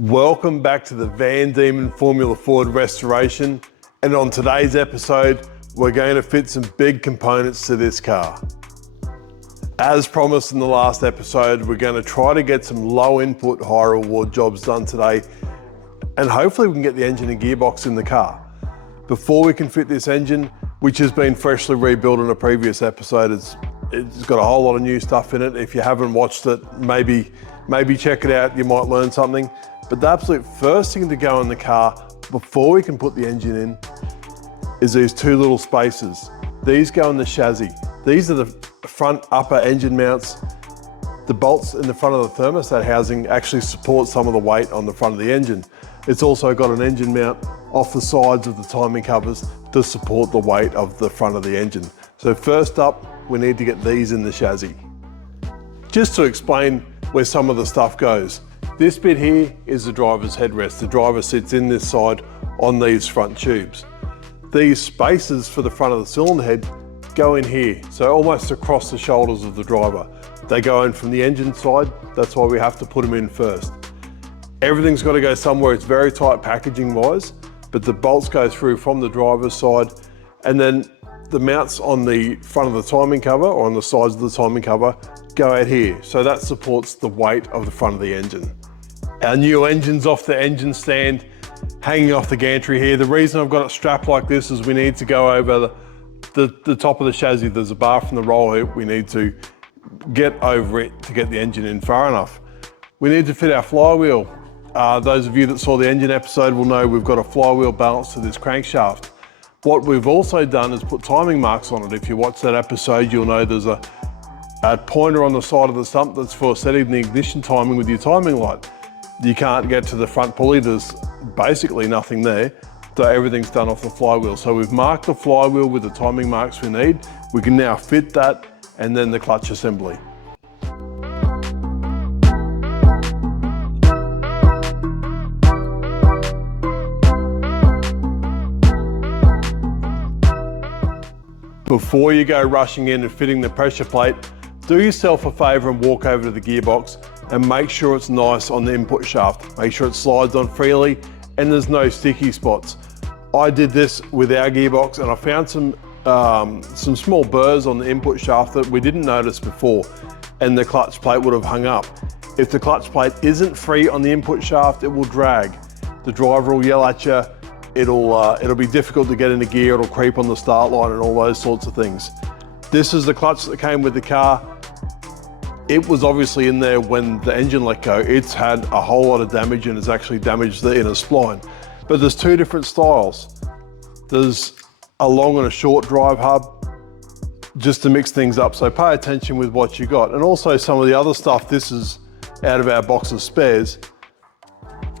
Welcome back to the Diemen Formula Ford restoration, and on today's episode we're going to fit some big components to this car. As promised in the last episode, we're going to try to get some low input, high reward jobs done today, and hopefully we can get the engine and gearbox in the car. Before we can fit this engine, which has been freshly rebuilt in a previous episode, it's got a whole lot of new stuff in it. If you haven't watched it, maybe check it out, you might learn something. But the absolute first thing to go in the car before we can put the engine in is these two little spaces. These go in the chassis. These are the front upper engine mounts. The bolts in the front of the thermostat housing actually support some of the weight on the front of the engine. It's also got an engine mount off the sides of the timing covers to support the weight of the front of the engine. So first up, we need to get these in the chassis. Just to explain where some of the stuff goes. This bit here is the driver's headrest. The driver sits in this side on these front tubes. These spaces for the front of the cylinder head go in here, so almost across the shoulders of the driver. They go in from the engine side, that's why we have to put them in first. Everything's got to go somewhere. It's very tight packaging wise, but the bolts go through from the driver's side, and then the mounts on the front of the timing cover or on the sides of the timing cover go out here. So that supports the weight of the front of the engine. Our new engine's off the engine stand, hanging off the gantry here. The reason I've got it strapped like this is we need to go over the top of the chassis. There's a bar from the roll hoop. We need to get over it to get the engine in far enough. We need to fit our flywheel. Those of you that saw the engine episode will know we've got a flywheel balance to this crankshaft. What we've also done is put timing marks on it. If you watch that episode, you'll know there's a pointer on the side of the stump that's for setting the ignition timing with your timing light. You can't get to the front pulley, there's basically nothing there, so everything's done off the flywheel. So we've marked the flywheel with the timing marks we need. We can now fit that and then the clutch assembly. Before you go rushing in and fitting the pressure plate, do yourself a favour and walk over to the gearbox and make sure it's nice on the input shaft. Make sure it slides on freely and there's no sticky spots. I did this with our gearbox and I found some small burrs on the input shaft that we didn't notice before, and the clutch plate would have hung up. If the clutch plate isn't free on the input shaft, it will drag. The driver will yell at you. It'll be difficult to get into gear. It'll creep on the start line and all those sorts of things. This is the clutch that came with the car. It was obviously in there when the engine let go. It's had a whole lot of damage and it's actually damaged the inner spline. But there's two different styles. There's a long and a short drive hub, just to mix things up. So pay attention with what you got. And also some of the other stuff, this is out of our box of spares,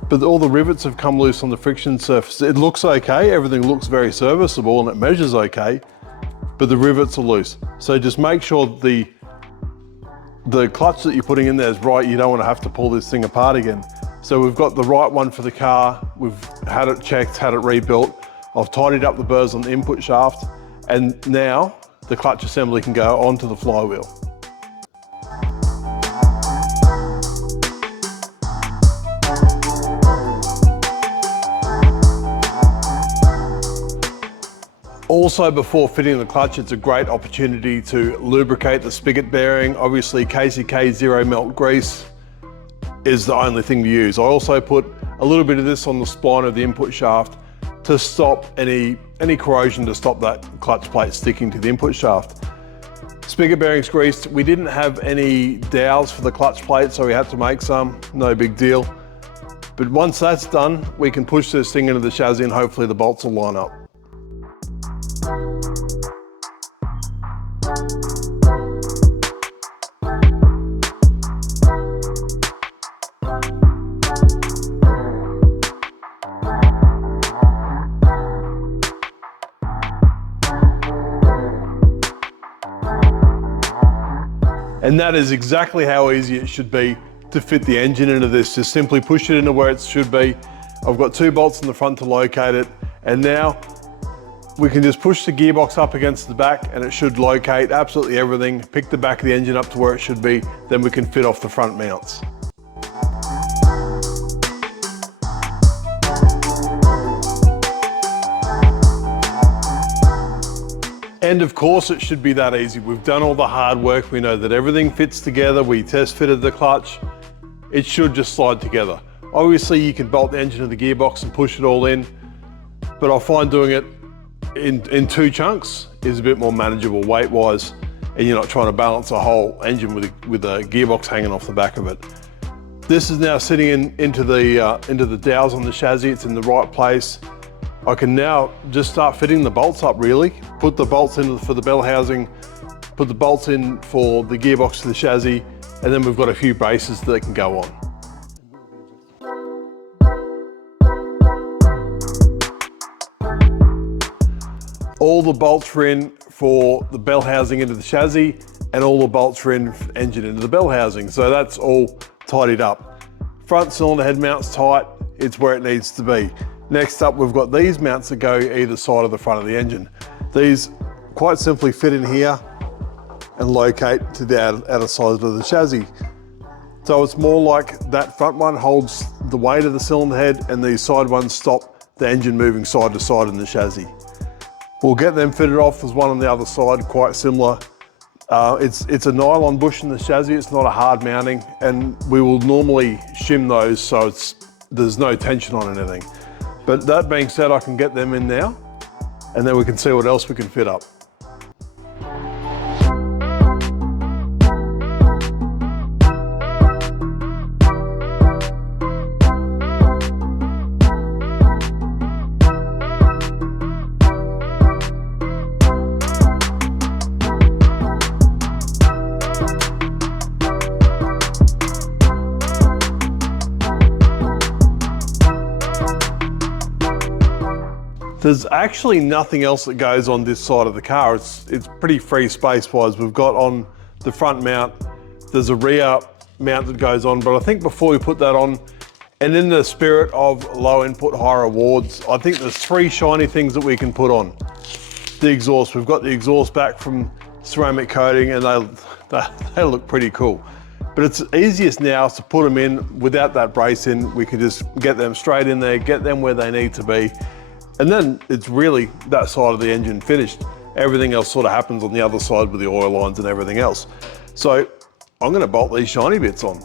but all the rivets have come loose on the friction surface. It looks okay, everything looks very serviceable and it measures okay, but the rivets are loose. So just make sure the clutch that you're putting in there is right. You don't want to have to pull this thing apart again. So we've got the right one for the car. We've had it checked, had it rebuilt. I've tidied up the burrs on the input shaft, and now the clutch assembly can go onto the flywheel. Also, before fitting the clutch, it's a great opportunity to lubricate the spigot bearing. Obviously, KCK zero melt grease is the only thing to use. I also put a little bit of this on the spline of the input shaft to stop any corrosion, to stop that clutch plate sticking to the input shaft. Spigot bearings greased. We didn't have any dowels for the clutch plate, so we had to make some. No big deal. But once that's done, we can push this thing into the chassis and hopefully the bolts will line up. And that is exactly how easy it should be to fit the engine into this. Just simply push it into where it should be. I've got two bolts in the front to locate it, and now we can just push the gearbox up against the back and it should locate absolutely everything, pick the back of the engine up to where it should be, then we can fit off the front mounts. And of course it should be that easy. We've done all the hard work. We know that everything fits together. We test fitted the clutch. It should just slide together. Obviously you can bolt the engine to the gearbox and push it all in, but I find doing it in two chunks is a bit more manageable weight-wise, and you're not trying to balance a whole engine with a gearbox hanging off the back of it. This is now sitting into the dowels on the chassis. It's in the right place. I can now just start fitting the bolts up really. Put the bolts in for the bell housing, put the bolts in for the gearbox to the chassis, and then we've got a few braces that can go on. All the bolts are in for the bell housing into the chassis, and all the bolts are in engine into the bell housing. So that's all tidied up. Front cylinder head mount's tight, it's where it needs to be. Next up, we've got these mounts that go either side of the front of the engine. These quite simply fit in here and locate to the outer side of the chassis. So it's more like that front one holds the weight of the cylinder head, and these side ones stop the engine moving side to side in the chassis. We'll get them fitted off. There's one on the other side, quite similar. It's a nylon bush in the chassis. It's not a hard mounting, and we will normally shim those so there's no tension on anything. But that being said, I can get them in now, and then we can see what else we can fit up. There's actually nothing else that goes on this side of the car. It's pretty free space-wise. We've got on the front mount, there's a rear mount that goes on, but I think before we put that on, and in the spirit of low input, high rewards, I think there's three shiny things that we can put on. The exhaust, we've got the exhaust back from ceramic coating, and they look pretty cool. But it's easiest now to put them in without that brace in. We can just get them straight in there, get them where they need to be. And then it's really that side of the engine finished. Everything else sort of happens on the other side with the oil lines and everything else. So I'm going to bolt these shiny bits on.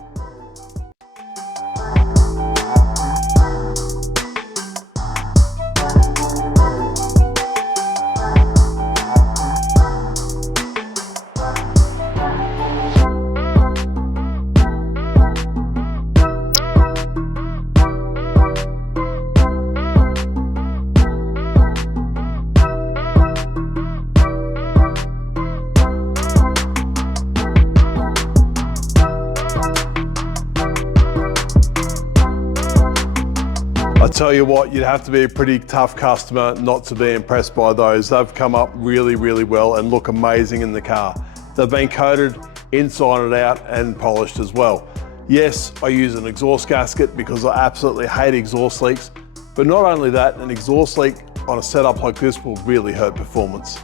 I tell you what, you'd have to be a pretty tough customer not to be impressed by those. They've come up really, really well and look amazing in the car. They've been coated inside and out and polished as well. Yes, I use an exhaust gasket because I absolutely hate exhaust leaks, but not only that, an exhaust leak on a setup like this will really hurt performance.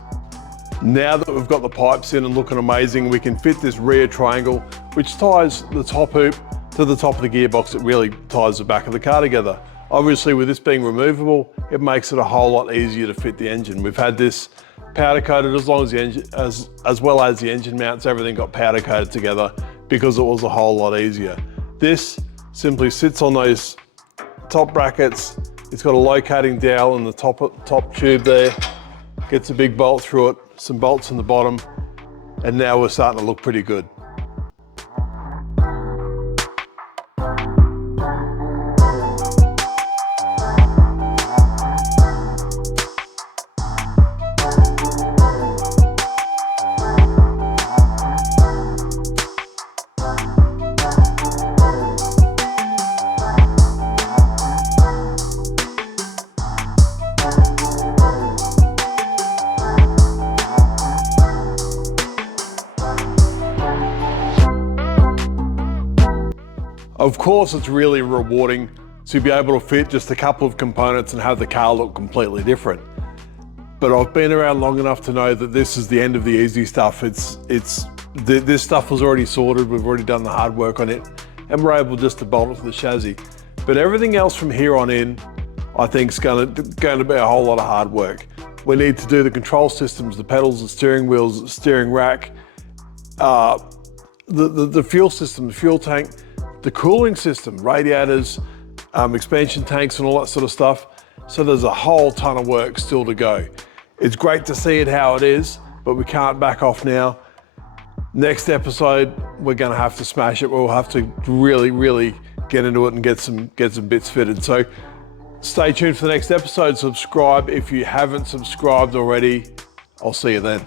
Now that we've got the pipes in and looking amazing, we can fit this rear triangle, which ties the top hoop to the top of the gearbox. It really ties the back of the car together. Obviously, with this being removable, it makes it a whole lot easier to fit the engine. We've had this powder coated as long as the engine, as well as the engine mounts, everything got powder coated together because it was a whole lot easier. This simply sits on those top brackets. It's got a locating dowel in the top tube there, gets a big bolt through it, some bolts in the bottom, and now we're starting to look pretty good. Of course, it's really rewarding to be able to fit just a couple of components and have the car look completely different. But I've been around long enough to know that this is the end of the easy stuff. This stuff was already sorted, we've already done the hard work on it, and we're able just to bolt it to the chassis. But everything else from here on in, I think is going to be a whole lot of hard work. We need to do the control systems, the pedals, the steering wheels, the steering rack, the fuel system, the fuel tank, the cooling system, radiators, expansion tanks and all that sort of stuff. So there's a whole ton of work still to go. It's great to see it how it is, but we can't back off now. Next episode, we're gonna have to smash it. We'll have to really get into it and get some bits fitted. So stay tuned for the next episode. Subscribe if you haven't subscribed already. I'll see you then.